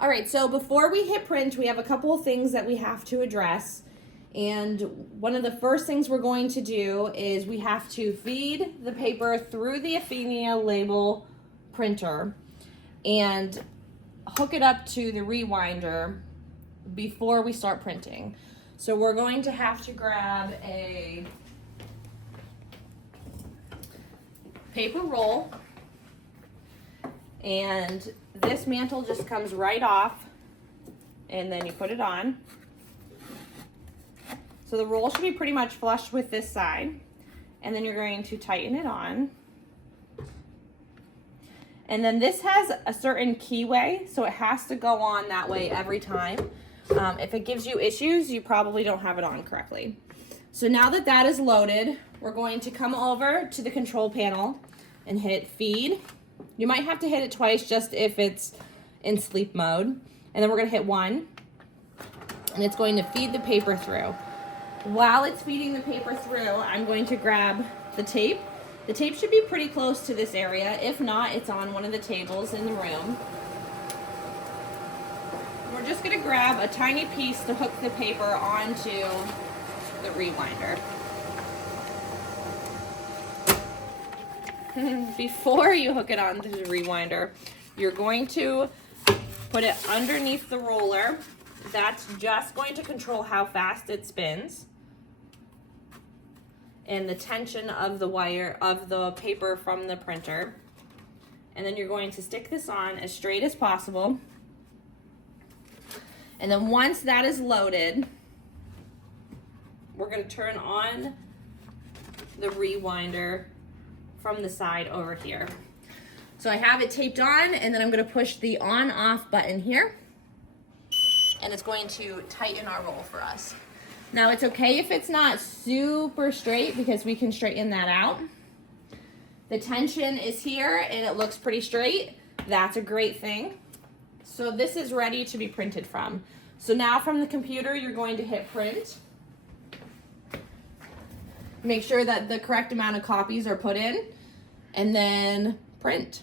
All right, so before we hit print, we have a couple of things that we have to address. And one of the first things we're going to do is we have to feed the paper through the Afinia label printer and hook it up to the rewinder before we start printing. So we're going to have to grab a paper roll, and this mantle just comes right off, and then you put it on. So the roll should be pretty much flush with this side, and then you're going to tighten it on. And then this has a certain keyway, so it has to go on that way every time. If it gives you issues, you probably don't have it on correctly. So now that that is loaded, we're going to come over to the control panel and hit feed. You might have to hit it twice just if it's in sleep mode. And then we're gonna hit 1, and it's going to feed the paper through. While it's feeding the paper through, I'm going to grab the tape. The tape should be pretty close to this area. If not, it's on one of the tables in the room. We're just gonna grab a tiny piece to hook the paper onto the rewinder. Before you hook it onto the rewinder, you're going to put it underneath the roller. That's just going to control how fast it spins and the tension of the wire of the paper from the printer. And then you're going to stick this on as straight as possible. And then once that is loaded, we're going to turn on the rewinder from the side over here. So I have it taped on, and then I'm going to push the on-off button here, and it's going to tighten our roll for us. Now it's okay if it's not super straight because we can straighten that out. The tension is here and it looks pretty straight. That's a great thing. So this is ready to be printed from. So now from the computer, you're going to hit print. Make sure that the correct amount of copies are put in, and then print.